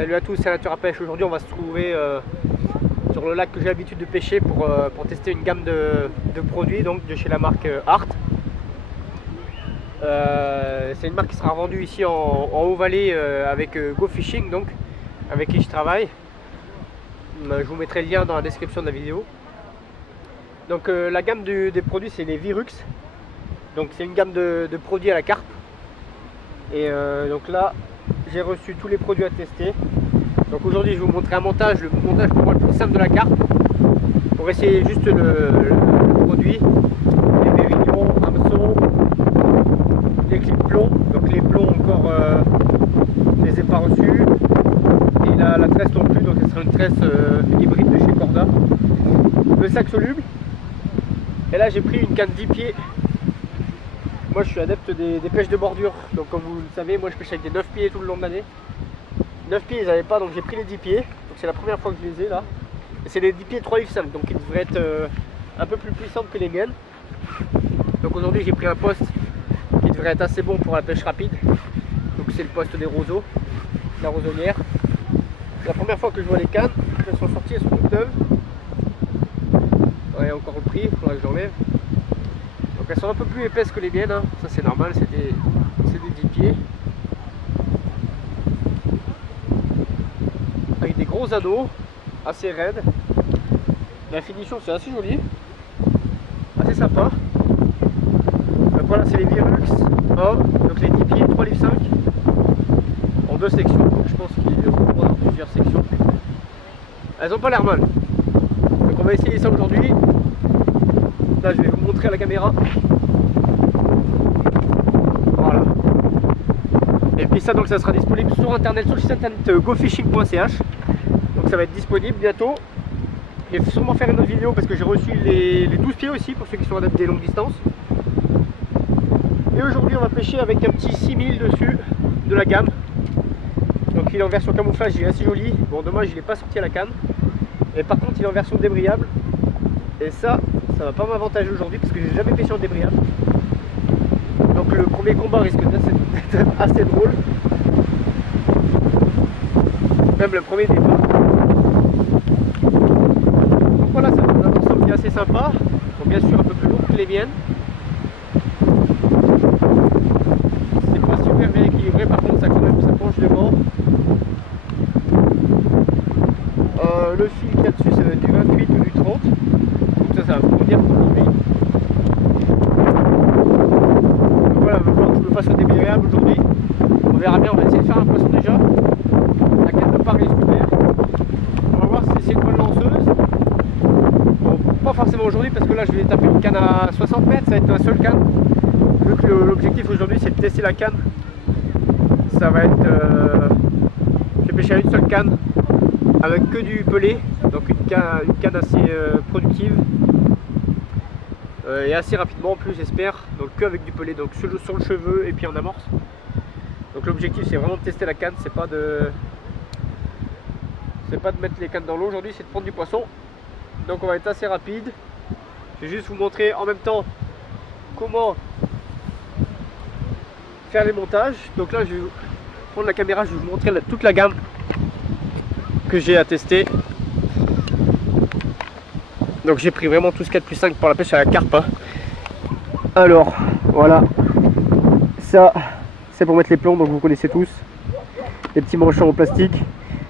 Salut à tous, c'est Nature à Pêche. Aujourd'hui on va se trouver sur le lac que j'ai l'habitude de pêcher pour tester une gamme de produits donc, de chez la marque Art. C'est une marque qui sera vendue ici en Haut-Vallée avec Go Fishing, donc, avec qui je travaille. Je vous mettrai le lien dans la description de la vidéo. Donc la gamme des produits, c'est les Virux. Donc c'est une gamme de produits à la carpe. Et donc là j'ai reçu tous les produits à tester. Donc aujourd'hui je vais vous montrer un montage, le montage pour moi le plus simple de la carpe, pour essayer juste le produit, les méridions, hameçons, les clips plombs. Donc les plombs encore je les ai pas reçus, et la tresse non plus, donc ce sera une tresse hybride de chez Corda. Le sac soluble, et là j'ai pris une canne 10 pieds. Moi je suis adepte des pêches de bordure, donc comme vous le savez, moi je pêche avec des 9 pieds tout le long de l'année. 9 pieds ils n'avaient pas, donc j'ai pris les 10 pieds, donc c'est la première fois que je les ai là. Et c'est les 10 pieds 3 livres 5, donc ils devraient être un peu plus puissants que les miennes. Donc aujourd'hui j'ai pris un poste qui devrait être assez bon pour la pêche rapide. Donc c'est le poste des roseaux, la rosonnière. C'est la première fois que je vois les cannes, elles sont sorties, elles sont toutes neuves. Ouais, encore le prix, il faudra que je l'enlève. Donc elles sont un peu plus épaisses que les miennes, hein. Ça c'est normal, c'est des 10 pieds. Avec des gros anneaux, assez raides. La finition c'est assez joli, assez sympa. Donc voilà, c'est les Virux 1, donc les 10 pieds 3 livres 5 en 2 sections, donc je pense qu'il y aura plusieurs sections. Elles ont pas l'air mal. Donc on va essayer ça aujourd'hui. Là je vais vous montrer à la caméra. Voilà. Et puis ça, donc ça sera disponible sur internet, sur le site internet gofishing.ch. Donc ça va être disponible bientôt. Je vais sûrement faire une autre vidéo parce que j'ai reçu les 12 pieds aussi pour ceux qui sont adeptes des longues distances. Et aujourd'hui on va pêcher avec un petit 6000 dessus de la gamme. Donc il est en version camouflage, il est assez joli. Bon, dommage il n'est pas sorti à la canne. Et par contre il est en version débrayable. Et ça va pas m'avantager aujourd'hui parce que j'ai jamais pêché en débrayable. Donc le premier combat risque d'être assez drôle. Même le premier départ. Donc voilà, ça donne un ensemble qui est assez sympa. Bon, bien sûr un peu plus lourd que les miennes. C'est pas super bien équilibré, par contre ça quand même ça penche devant. Le fil qu'il y a dessus ça va être du 28 ou du 30. Donc ça va me convenir pour aujourd'hui. Donc voilà, il va falloir que je me fasse un débrayable aujourd'hui. On verra bien, on va essayer de faire un poisson déjà. La canne de Paris est super. On va voir si c'est une bonne lanceuse. Bon, pas forcément aujourd'hui parce que là je vais taper une canne à 60 mètres, ça va être un seul canne. Vu que l'objectif aujourd'hui c'est de tester la canne. Ça va être... je vais pêcher à une seule canne avec que du pelé, donc une canne assez productive et assez rapidement en plus j'espère, donc que avec du pelé, donc sur le cheveu et puis en amorce. Donc l'objectif c'est vraiment de tester la canne, c'est pas de mettre les cannes dans l'eau aujourd'hui, c'est de prendre du poisson. Donc on va être assez rapide. Je vais juste vous montrer en même temps comment faire les montages. Donc là je vais prendre la caméra, je vais vous montrer toute la gamme que j'ai à tester. Donc j'ai pris vraiment tout ce qu'il y a de plus simple pour la pêche à la carpe, hein. Alors voilà, ça c'est pour mettre les plombs, donc vous connaissez tous les petits manchons en plastique.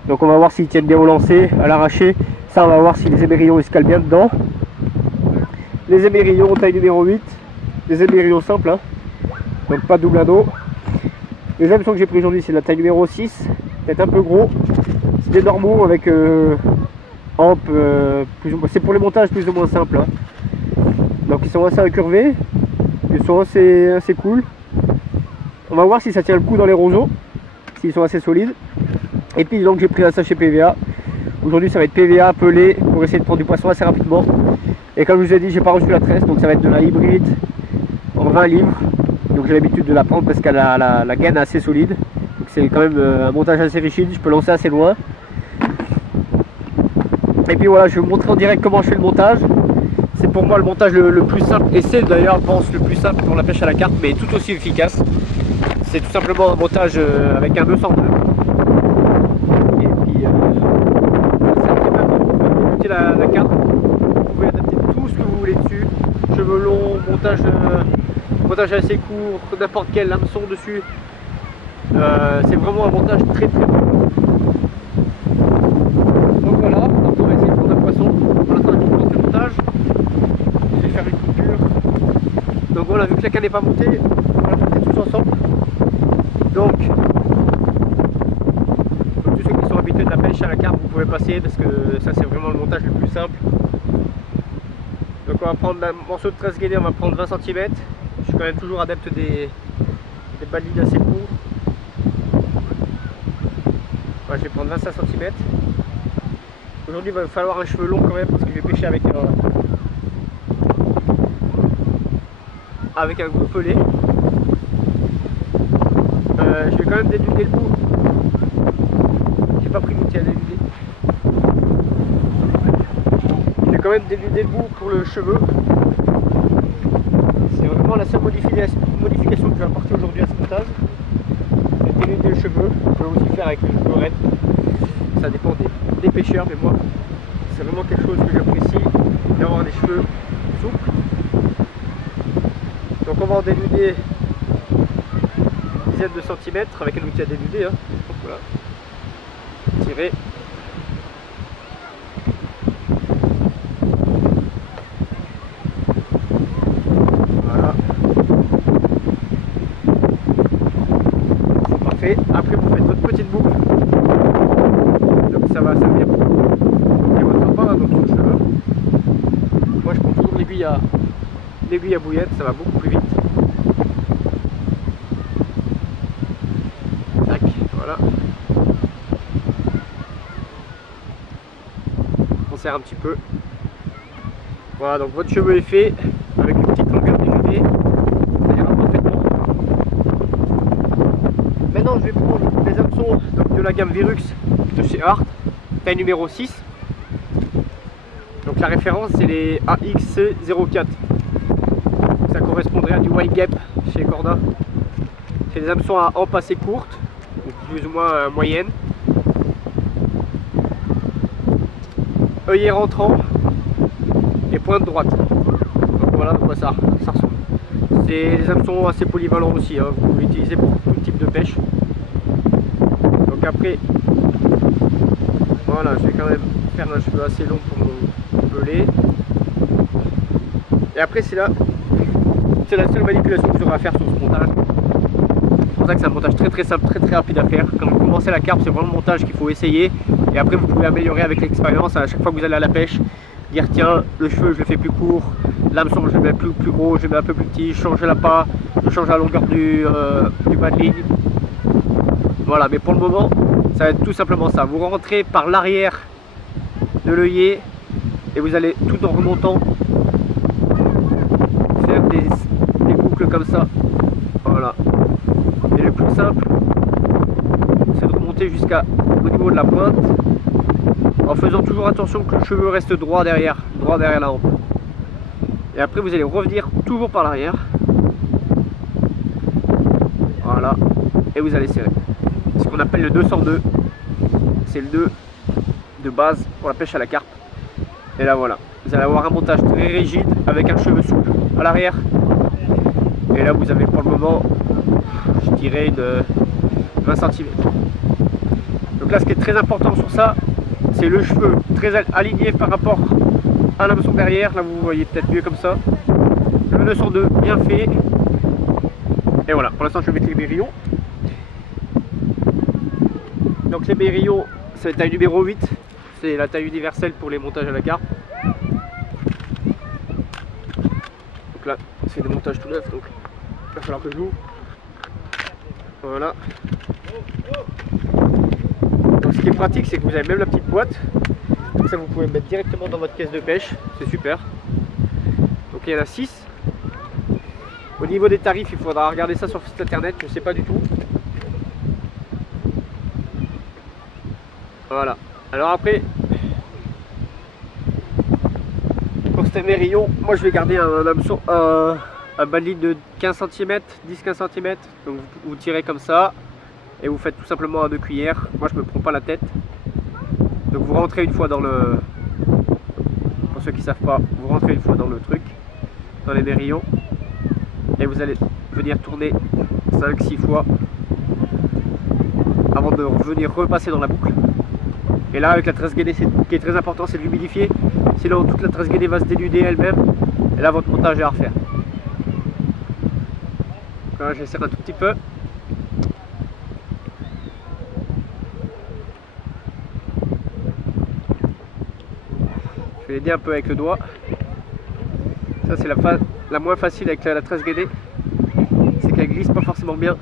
Donc on va voir s'ils tiennent bien au lancer, à l'arraché. Ça on va voir si les émerillons ils se calent bien dedans. Les émerillons taille numéro 8, les émerillons simples, hein. Donc pas de double anneau. Les hameçons que j'ai pris aujourd'hui c'est de la taille numéro 6, peut-être un peu gros. C'est des normaux avec amp, c'est pour les montages plus ou moins simples, hein. Donc ils sont assez incurvés, ils sont assez cool. On va voir si ça tient le coup dans les roseaux, s'ils sont assez solides. Et puis donc j'ai pris un sachet PVA. Aujourd'hui ça va être PVA pelé pour essayer de prendre du poisson assez rapidement. Et comme je vous ai dit, j'ai pas reçu la tresse, donc ça va être de la hybride en 20 livres. Donc j'ai l'habitude de la prendre parce qu'elle a la gaine assez solide. Donc c'est quand même un montage assez rigide, je peux lancer assez loin. Et puis voilà, je vais vous montrer en direct comment je fais le montage. C'est pour moi le montage le plus simple, et c'est d'ailleurs je pense le plus simple pour la pêche à la carpe, mais tout aussi efficace. C'est tout simplement un montage avec un nœud central. Et puis c'est très bien. Vous pouvez débuter la carte, vous pouvez adapter tout ce que vous voulez dessus, cheveux longs, montage assez court, n'importe quel hameçon dessus. C'est vraiment un montage très très bon. Donc voilà, donc on va essayer de prendre un poisson. Pour l'instant, je commence le montage. Je vais faire une coupure. Donc voilà, vu que la canne n'est pas montée, on va la monter tous ensemble. Donc, tous ceux qui sont habitués de la pêche à la carpe, vous pouvez passer parce que ça c'est vraiment le montage le plus simple. Donc on va prendre un morceau de 13 guédé, on va prendre 20 cm. Je suis quand même toujours adepte des balines assez courts. Ouais, je vais prendre 25 cm. Aujourd'hui il va me falloir un cheveu long quand même parce que je vais pêcher avec un gros pelet. Je vais quand même dénuder le bout. J'ai pas pris l'outil à dénuder. Je vais quand même dénuder le bout pour le cheveu. C'est vraiment la seule modification que je vais apporter aujourd'hui à ce montage. C'est dénuder le cheveu. On peut aussi faire avec le cheveu raide. Ça dépend des pêcheurs, mais moi c'est vraiment quelque chose que j'apprécie, d'avoir des cheveux souples. Donc on va en dénuder une dizaine de centimètres avec un outil à dénuder. Hein. Donc voilà. Tirer. Voilà. C'est parfait. Après vous faites votre petite boucle. Donc ça va servir pour bloquer votre appât dans tout le cheveu. Moi je prends toujours l'aiguille à bouillette, ça va beaucoup plus vite. Tac, voilà. On serre un petit peu. Voilà, donc votre cheveu est fait avec une petite longueur dénudée. Ça ira parfaitement. Maintenant je vais prendre les hameçons de la gamme Virux de chez Art, taille numéro 6. Donc la référence c'est les AX04. Ça correspondrait à du White Gap chez Corda. C'est des hameçons à hampe assez courte, donc plus ou moins moyenne. Œillet rentrant et pointe droite. Donc voilà de quoi ça ressemble. C'est des hameçons assez polyvalents aussi, hein. Vous pouvez utiliser pour tout type de pêche. Donc après, voilà, je vais quand même faire un cheveu assez long pour mon pelet. Et après c'est la seule manipulation que j'aurai à faire sur ce montage. C'est pour ça que c'est un montage très simple, très rapide à faire. Quand vous commencez la carpe, c'est vraiment le montage qu'il faut essayer. Et après vous pouvez améliorer avec l'expérience à chaque fois que vous allez à la pêche. Dire tiens, le cheveu je le fais plus court, l'hameçon je le mets plus gros, je le mets un peu plus petit, je change l'appât, je change la longueur du bas de ligne. Voilà, mais pour le moment, ça va être tout simplement ça. Vous rentrez par l'arrière de l'œillet et vous allez tout en remontant faire des boucles comme ça. Voilà. Et le plus simple, c'est de remonter jusqu'au niveau de la pointe, en faisant toujours attention que le cheveu reste droit derrière la hampe. Et après vous allez revenir toujours par l'arrière. Voilà. Et vous allez serrer. Ce qu'on appelle le 202. C'est le 2 de base pour la pêche à la carpe. Et là voilà. Vous allez avoir un montage très rigide avec un cheveu souple à l'arrière. Et là vous avez pour le moment, je dirais une 20 cm. Donc là ce qui est très important sur ça, c'est le cheveu très aligné par rapport à l'hameçon derrière. Là vous voyez peut-être mieux comme ça. Le 202 bien fait. Et voilà, pour l'instant je vais mettre les bérillons. Donc les bérillons, c'est la taille numéro 8. C'est la taille universelle pour les montages à la carpe. Donc là c'est des montages tout neufs, donc il va falloir que je joue. Voilà. Donc ce qui est pratique, c'est que vous avez même la petite boîte. Comme ça vous pouvez le mettre directement dans votre caisse de pêche. C'est super. Donc il y en a 6. Au niveau des tarifs, il faudra regarder ça sur le site internet, je ne sais pas du tout. Voilà. Alors après, pour cet émerillon, moi je vais garder un hameçon, un bas de ligne de 15 cm, 10-15 cm. Donc vous tirez comme ça. et vous faites tout simplement à 2 cuillères. Moi je me prends pas la tête. Donc vous rentrez une fois dans le... Pour ceux qui ne savent pas, vous rentrez une fois dans le truc, dans les mérillons, et vous allez venir tourner 5-6 fois avant de revenir repasser dans la boucle. Et là avec la tresse gainée, ce qui est très important, c'est de l'humidifier, sinon toute la tresse gainée va se dénuder elle-même, et là votre montage est à refaire. Voilà, j'essaie un tout petit peu. Je vais l'aider un peu avec le doigt. Ça c'est la moins facile avec la tresse gainée, c'est qu'elle glisse pas forcément bien.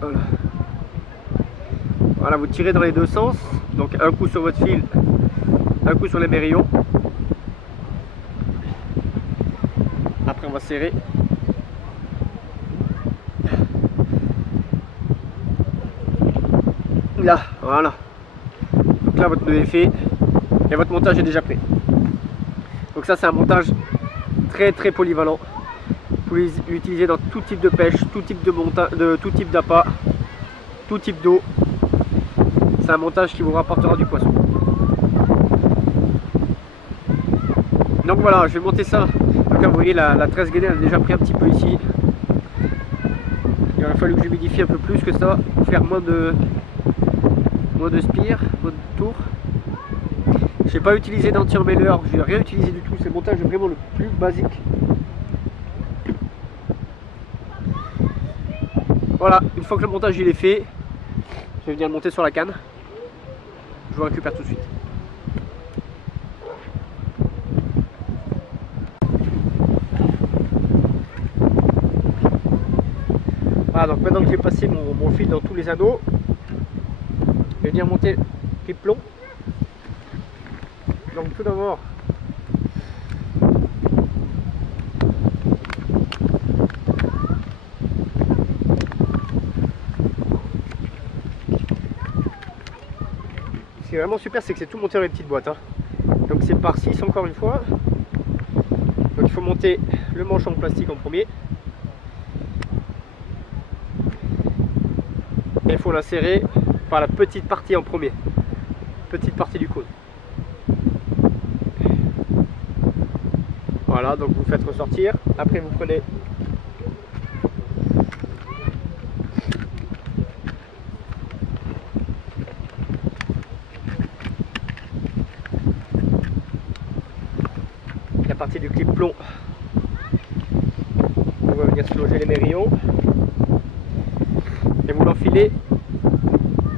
Voilà. Voilà, vous tirez dans les deux sens, donc un coup sur votre fil, un coup sur les mérillons. Après on va serrer. Là, voilà. Donc là votre nœud est fait et votre montage est déjà prêt. Donc ça c'est un montage très polyvalent. Vous pouvez l'utiliser dans tout type de pêche, tout type de montage, tout type d'appât, tout type d'eau. C'est un montage qui vous rapportera du poisson. Donc voilà, je vais monter ça. Donc là vous voyez la tresse gainée, elle a déjà pris un petit peu ici. Il aurait fallu que j'humidifie un peu plus que ça pour faire moins de spire, moins de tour. Je n'ai pas utilisé d'anti-emmêleur, je n'ai rien utilisé du tout, c'est le montage vraiment le plus basique. Voilà, une fois que le montage il est fait, je vais venir le monter sur la canne. Je vous récupère tout de suite. Voilà, donc maintenant que j'ai passé mon fil dans tous les anneaux, je vais venir monter les plombs. Donc tout d'abord, ce qui est vraiment super, c'est que c'est tout monté dans les petites boîtes. Hein. Donc c'est par 6 encore une fois. Donc il faut monter le manche en plastique en premier. Et il faut l'insérer par la petite partie en premier. Petite partie du cône. Voilà, donc vous faites ressortir. Après vous prenez la partie du clip plomb. On va venir se loger les mérillons. Et vous l'enfilez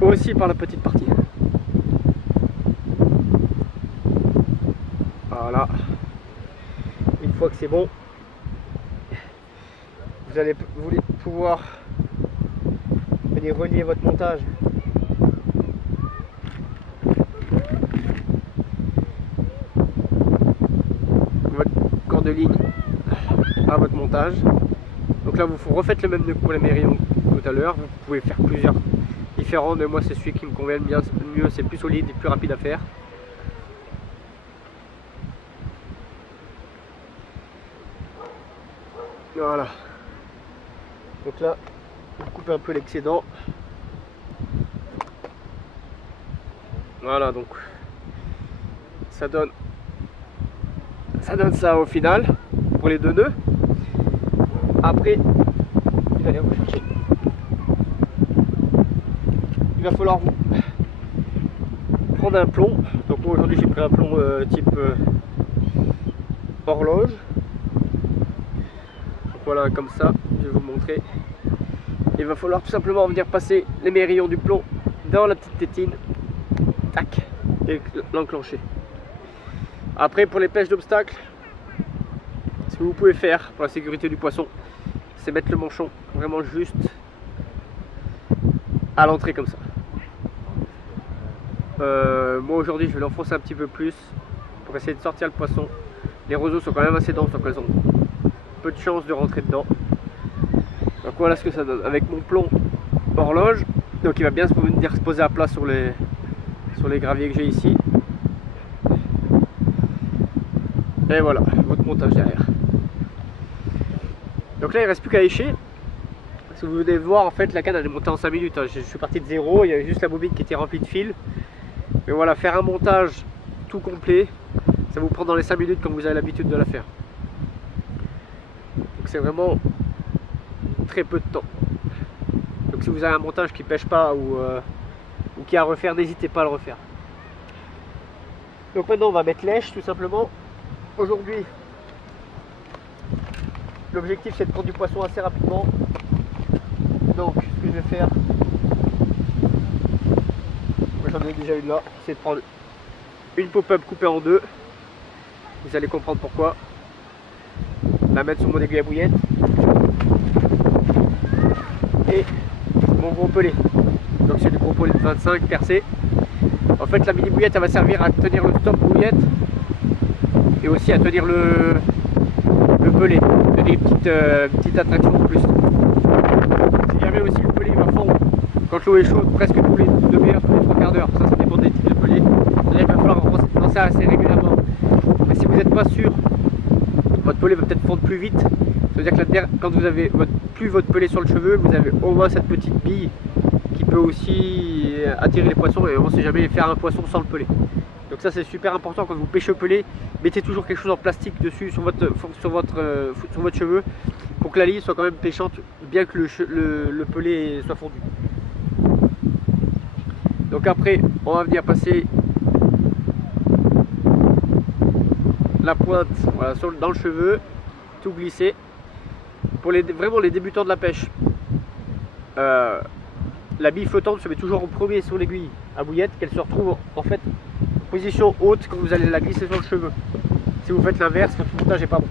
aussi par la petite partie. Voilà. Une fois que c'est bon, vous allez pouvoir venir relier votre montage votre cordeligne à votre montage. Donc là vous refaites le même nœud pour les mérillons que tout à l'heure. Vous pouvez faire plusieurs différents, mais moi c'est celui qui me convient le mieux, c'est plus solide et plus rapide à faire. Voilà. Donc là, vous coupez un peu l'excédent. Voilà, donc ça donne ça au final pour les deux nœuds. Après, il va aller rechercher. Il va falloir vous prendre un plomb. Donc moi aujourd'hui j'ai pris un plomb type horloge. Donc voilà, comme ça, je vais vous montrer. Il va falloir tout simplement venir passer les mérillons du plomb dans la petite tétine. Tac, et l'enclencher. Après pour les pêches d'obstacles, ce que vous pouvez faire pour la sécurité du poisson, c'est mettre le manchon vraiment juste à l'entrée comme ça. Moi aujourd'hui je vais l'enfoncer un petit peu plus pour essayer de sortir le poisson. Les roseaux sont quand même assez denses, donc elles ont peu de chance de rentrer dedans. Donc voilà ce que ça donne avec mon plomb horloge. Donc il va bien venir se poser à plat sur les graviers que j'ai ici. Et voilà, votre montage derrière. Donc là il ne reste plus qu'à écher. Si vous venez voir, en fait la canne elle est montée en 5 minutes. Je suis parti de zéro, il y avait juste la bobine qui était remplie de fils. Mais voilà, faire un montage tout complet, ça vous prend dans les 5 minutes comme vous avez l'habitude de la faire. Donc c'est vraiment très peu de temps. Donc si vous avez un montage qui pêche pas ou qui a à refaire, n'hésitez pas à le refaire. Donc maintenant on va mettre lèche tout simplement. Aujourd'hui, l'objectif c'est de prendre du poisson assez rapidement. Donc ce que je vais faire, moi j'en ai déjà une là, c'est de prendre une pop-up coupée en deux. Vous allez comprendre pourquoi. La mettre sur mon aiguille à bouillette. Et mon gros pelé. Donc c'est du gros pelé de 25 percé. En fait la mini bouillette elle va servir à tenir le stop bouillette et aussi à tenir le pelé. Donner une petite attraction en plus. Si jamais aussi le pelé va fondre quand l'eau est chaude presque tous les demi-heures, tous les 3 quarts d'heure. Ça dépend des types de pelé. Là il va falloir lancer assez régulièrement. Mais si vous n'êtes pas sûr, votre pelé va peut-être fondre plus vite. Ça veut dire que quand vous avez plus votre pelé sur le cheveu, vous avez au moins cette petite bille qui peut aussi attirer les poissons et on ne sait jamais faire un poisson sans le pelé. Donc ça c'est super important quand vous pêchez au pelé, mettez toujours quelque chose en plastique dessus sur votre cheveu pour que la ligne soit quand même pêchante bien que le pelé soit fondu. Donc après on va venir passer la pointe voilà, dans le cheveu, tout glisser. Pour vraiment les débutants de la pêche, la bille flottante se met toujours en premier sur l'aiguille à bouillette, qu'elle se retrouve en fait en position haute quand vous allez la glisser sur le cheveu. Si vous faites l'inverse, votre montage n'est pas bon.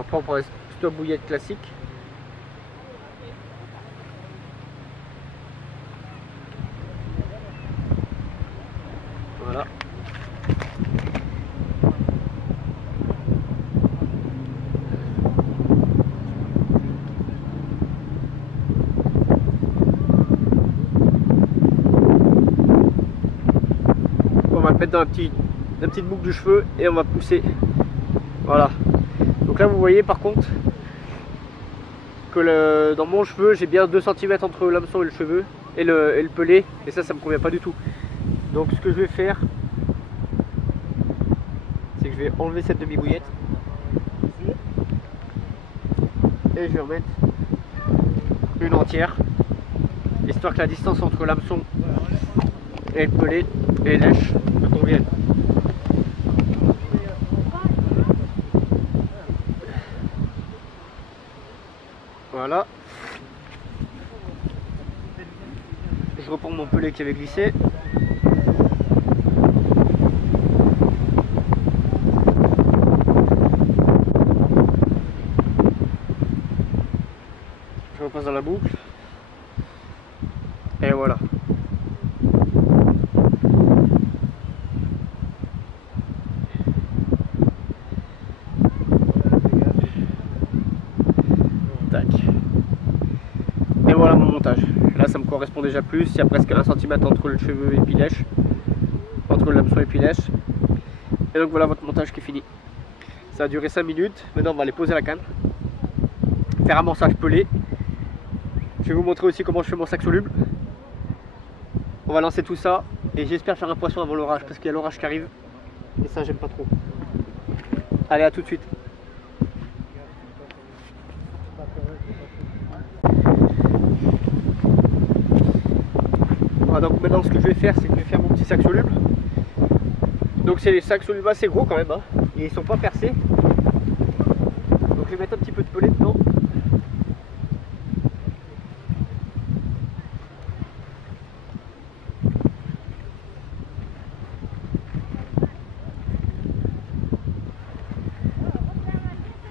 Après on prend un stop bouillette classique. Voilà. On va le mettre dans la petite boucle du cheveu et on va pousser. Voilà. Donc là vous voyez par contre que dans mon cheveu j'ai bien 2 cm entre l'hameçon et le cheveu et le pelé, et ça me convient pas du tout. Donc ce que je vais faire, c'est que je vais enlever cette demi-bouillette et je vais remettre une entière, histoire que la distance entre l'hameçon et le pelé et lèche me convienne. Voilà. Je reprends mon pelé qui avait glissé. Je repasse dans la boucle. Et voilà. Tac. Et voilà mon montage. Là ça me correspond déjà plus. Il y a presque 1 cm entre le cheveu et puis lèche. Entre l'hameçon et puis lèche. Et donc voilà votre montage qui est fini. Ça a duré 5 minutes. Maintenant on va aller poser la canne. Faire un amorçage pelé. Je vais vous montrer aussi comment je fais mon sac soluble. On va lancer tout ça. Et j'espère faire un poisson avant l'orage. Parce qu'il y a l'orage qui arrive. Et ça j'aime pas trop. Allez, à tout de suite. Voilà, donc maintenant ce que je vais faire, c'est que je vais faire mon petit sac soluble. Donc c'est les sacs solubles assez gros quand même, hein, et ils sont pas percés. Donc je vais mettre un petit peu de pelé dedans.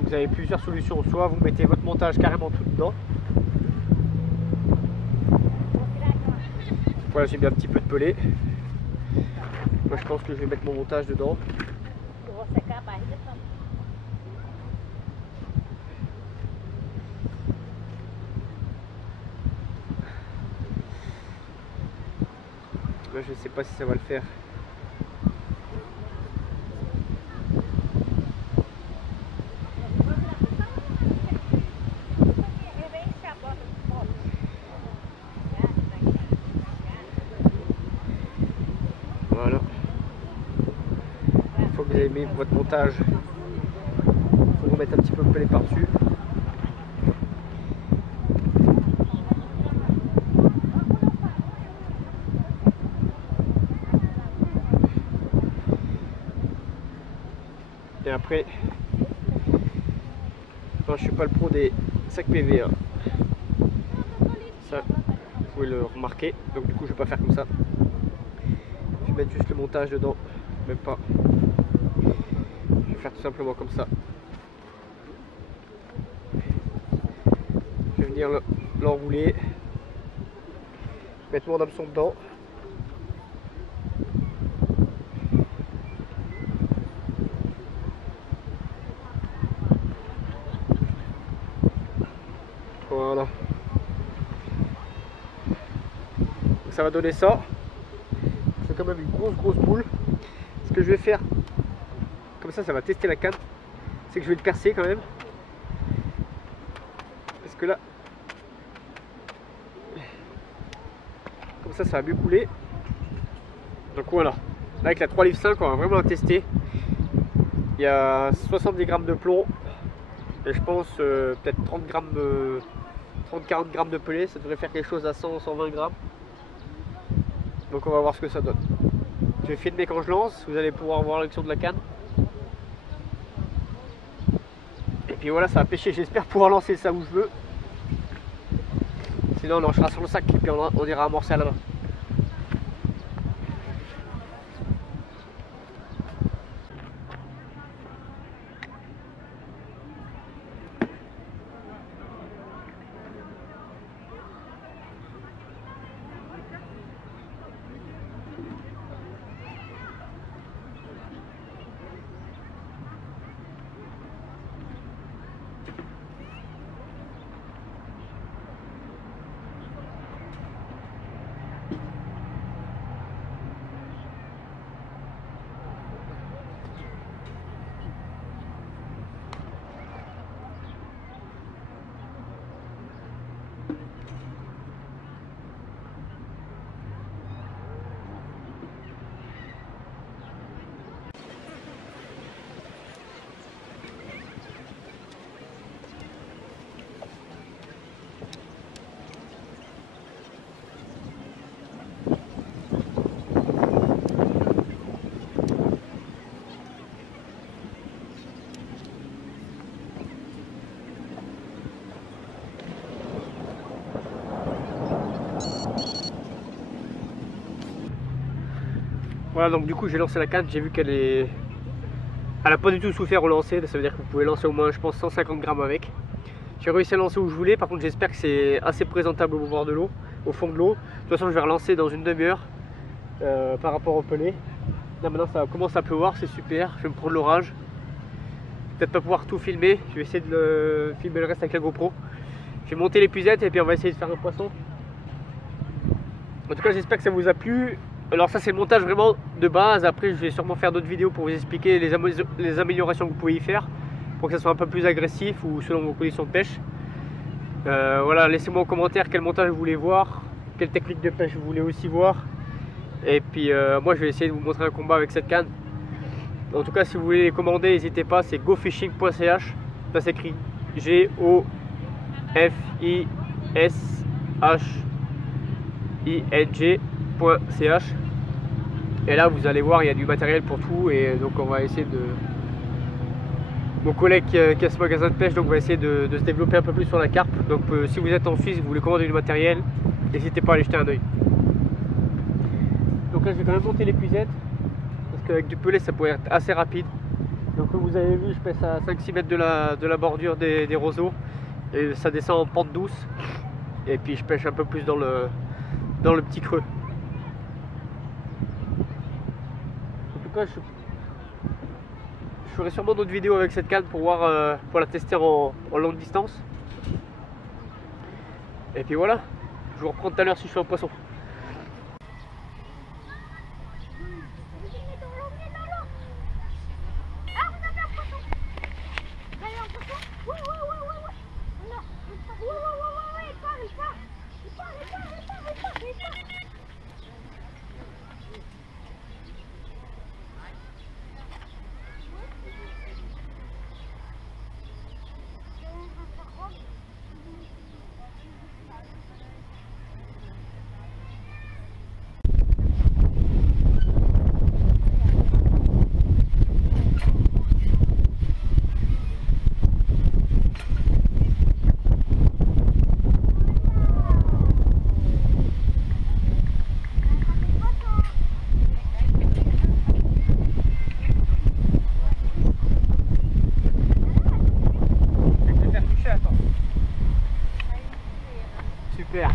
Vous avez plusieurs solutions, soit vous mettez votre montage carrément tout dedans. Voilà, j'ai mis un petit peu de pelé. Moi je pense que je vais mettre mon montage dedans. Là je sais pas si ça va le faire. filmer votre montage. Il faut remettre un petit peu de pellet par-dessus. Et après, non, je suis pas le pro des sacs PV. Hein. Ça, vous pouvez le remarquer. Donc du coup, je vais pas faire comme ça. Je vais mettre juste le montage dedans, même pas. Je vais faire tout simplement comme ça. Je vais venir l'enrouler, mettre mon hameçon dedans. Voilà. Donc ça va donner ça. C'est quand même une grosse boule. Ce que je vais faire, comme ça va tester la canne, c'est que je vais le percer quand même. Parce que là, comme ça va mieux couler. Donc voilà. Là avec la 3,5 livres, on va vraiment la tester. Il y a 70 grammes de plomb. Et je pense peut-être 30 grammes, 30-40 grammes de pellet. Ça devrait faire quelque chose à 100-120 grammes. Donc on va voir ce que ça donne. Je vais filmer quand je lance, vous allez pouvoir voir l'action de la canne. Et puis voilà, ça va pêcher, j'espère pouvoir lancer ça où je veux. Sinon on lâchera sur le sac et puis on ira amorcer à la main. Voilà, donc du coup j'ai lancé la canne, j'ai vu qu'elle est... Elle n'a pas du tout souffert au lancer, ça veut dire que vous pouvez lancer au moins je pense 150 grammes avec. J'ai réussi à lancer où je voulais, par contre j'espère que c'est assez présentable au bord de l'eau, au fond de l'eau. De toute façon je vais relancer dans une demi-heure par rapport au pellet. Là maintenant ça commence à pleuvoir, c'est super, je vais me prendre l'orage. Peut-être pas pouvoir tout filmer, je vais essayer de filmer le reste avec la GoPro. Je vais monter l'épuisette et puis on va essayer de faire un poisson. En tout cas j'espère que ça vous a plu. Alors ça c'est le montage vraiment de base, après je vais sûrement faire d'autres vidéos pour vous expliquer les améliorations que vous pouvez y faire pour que ça soit un peu plus agressif ou selon vos conditions de pêche. Voilà, laissez-moi en commentaire quel montage vous voulez voir, quelle technique de pêche vous voulez aussi voir. Et puis moi je vais essayer de vous montrer un combat avec cette canne. En tout cas si vous voulez les commander, n'hésitez pas, c'est gofishing.ch. Ça s'écrit GOFISHING.ch. Et là vous allez voir il y a du matériel pour tout et donc on va essayer de... Mon collègue qui a ce magasin de pêche donc va essayer de se développer un peu plus sur la carpe. Donc si vous êtes en Suisse, vous voulez commander du matériel, n'hésitez pas à aller jeter un oeil. Donc là je vais quand même monter l'épuisette parce qu'avec du pellet ça pourrait être assez rapide. Donc comme vous avez vu je pèse à 5-6 mètres de la bordure des roseaux et ça descend en pente douce. Et puis je pêche un peu plus dans le petit creux. En tout cas je ferai sûrement d'autres vidéos avec cette canne pour voir pour la tester en longue distance. Et puis voilà, je vous reprends tout à l'heure si je fais un poisson. Super.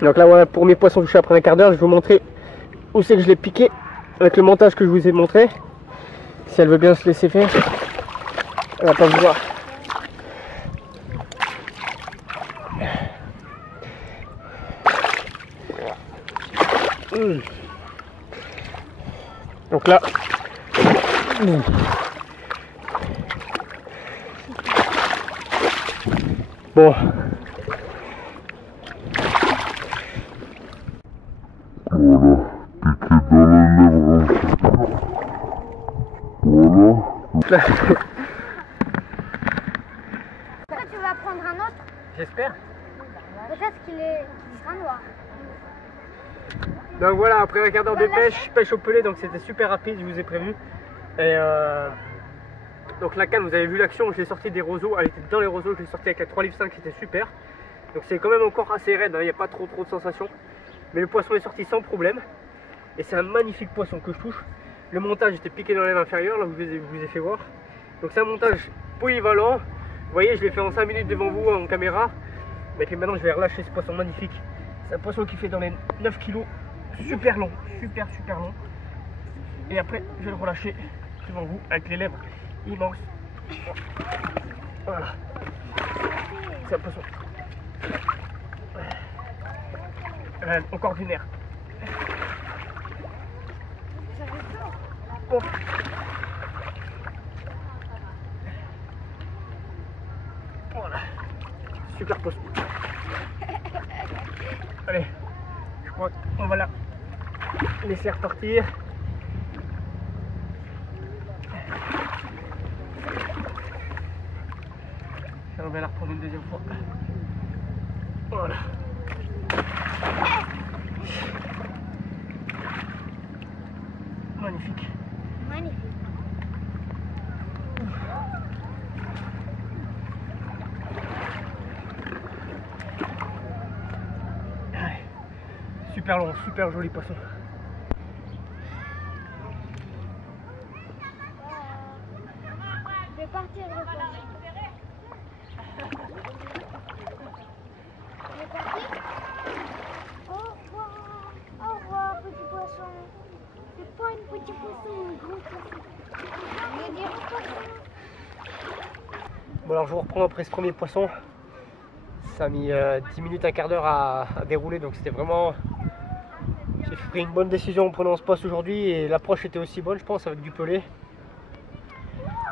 Donc là voilà, pour mes poissons touchés après un quart d'heure, je vais vous montrer où c'est que je l'ai piqué avec le montage que je vous ai montré. Si elle veut bien se laisser faire, elle va pas vouloir. Donc là, bon. Voilà, piqué dans les lèvres. Voilà. Tu vas prendre un autre. J'espère. Peut-être qu'il sera noir. Donc voilà, après un quart d'heure de pêche au pelé, donc c'était super rapide, je vous ai prévu. Et donc la canne, vous avez vu l'action, je l'ai sortie des roseaux, elle était dans les roseaux, je l'ai sortie avec la 3,5 livres, c'était super. Donc c'est quand même encore assez raide, il n'y a pas trop de sensations. Mais le poisson est sorti sans problème. Et c'est un magnifique poisson que je touche. Le montage était piqué dans la lèvre inférieure, là je vous ai fait voir. Donc c'est un montage polyvalent. Vous voyez, je l'ai fait en 5 minutes devant vous en caméra. Et puis maintenant je vais relâcher ce poisson magnifique. C'est un poisson qui fait dans les 9 kg. Super long, super long. Et après je vais le relâcher devant vous avec les lèvres immenses. Voilà. C'est un poisson encore du nerf. Bon. Voilà. Super poisson. Allez, je crois qu'on va la laisser repartir. Et on va la reprendre une deuxième fois. Voilà. Magnifique. Magnifique. Super long, super joli poisson. Je vais partir le poisson. Je vais partir. Au revoir, petit poisson. C'est pas une petite poisson, une grosse poisson. Il y a des gros poissons. Bon alors je vous reprends après ce premier poisson. Ça a mis 10 minutes, un quart d'heure à dérouler, donc c'était vraiment... J'ai pris une bonne décision en prenant ce poste aujourd'hui et l'approche était aussi bonne je pense avec du pelé.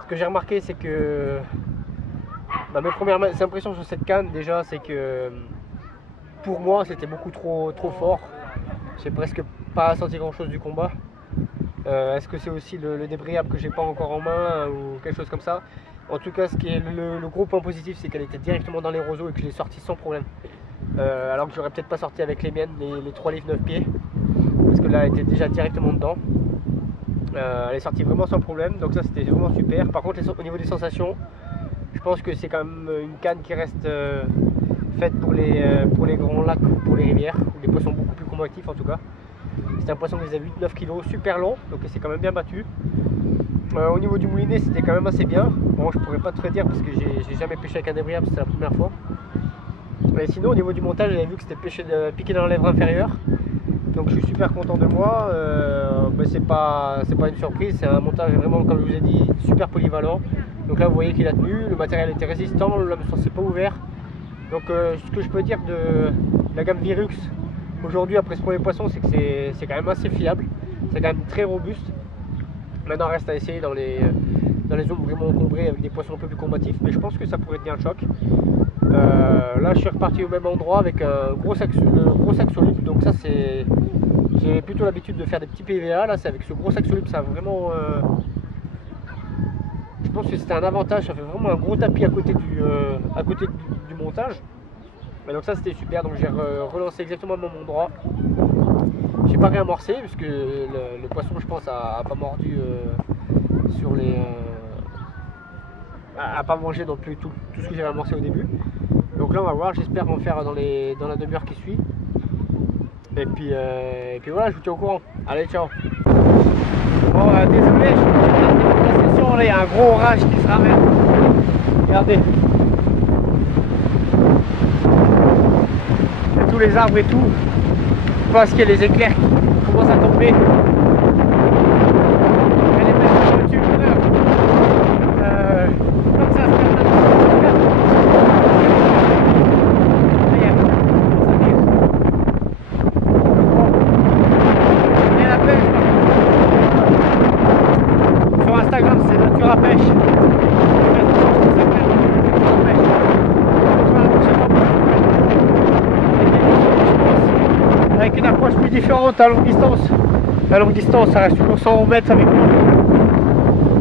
Ce que j'ai remarqué c'est que mes premières impressions sur cette canne déjà c'est que pour moi c'était beaucoup trop fort. J'ai presque pas senti grand chose du combat. Est-ce que c'est aussi le débrayable que j'ai pas encore en main ou quelque chose comme ça? En tout cas ce qui est le gros point positif c'est qu'elle était directement dans les roseaux et que je l'ai sortie sans problème. Alors que j'aurais peut-être pas sorti avec les miennes, les 3 livres 9 pieds. Parce que là elle était déjà directement dedans. Elle est sortie vraiment sans problème, donc ça c'était vraiment super. Par contre au niveau des sensations, je pense que c'est quand même une canne qui reste faite pour les grands lacs ou pour les rivières, ou des poissons beaucoup plus combatifs en tout cas. C'était un poisson qui faisait 8-9 kg, super long, donc il s'est quand même bien battu. Au niveau du moulinet c'était quand même assez bien. Bon je pourrais pas te dire parce que j'ai jamais pêché avec un débrayable, c'était la première fois. Mais sinon au niveau du montage j'avais vu que c'était piqué dans la lèvre inférieure. Donc je suis super content de moi, c'est pas une surprise, c'est un montage vraiment comme je vous ai dit super polyvalent. Donc là vous voyez qu'il a tenu, le matériel était résistant, le hameçon s'est pas ouvert. Donc ce que je peux dire de la gamme Virux aujourd'hui après ce premier poisson c'est que c'est quand même assez fiable, c'est quand même très robuste. Maintenant reste à essayer dans les zones vraiment encombrées avec des poissons un peu plus combatifs, mais je pense que ça pourrait tenir le choc. Là je suis reparti au même endroit avec un gros sac solide, donc ça c'est... J'ai plutôt l'habitude de faire des petits PVA, là c'est avec ce gros sac solide, ça a vraiment... Je pense que c'était un avantage, ça fait vraiment un gros tapis à côté du montage. Et donc ça c'était super, donc j'ai relancé exactement au même endroit. J'ai pas réamorcé parce que le poisson je pense a pas mordu sur les... a pas mangé non plus tout ce que j'avais amorcé au début. Donc là on va voir, j'espère en faire dans la demi-heure qui suit. Et puis voilà, je vous tiens au courant. Allez, ciao. Bon, désolé, je suis en la session, là il y a un gros orage qui se ramène. Regardez. tous les arbres et tout. Parce qu'il y a les éclairs qui commencent à tomber. Elle est belle, la voiture, comme ça se calme. Et la pêche, sur Instagram, c'est Nature à pêche. Avec une approche plus différente à longue distance. À longue distance, ça reste toujours 100 mètres avec moi.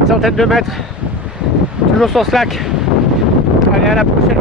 Une centaine de mètres. Toujours sur slack. Allez, à la prochaine.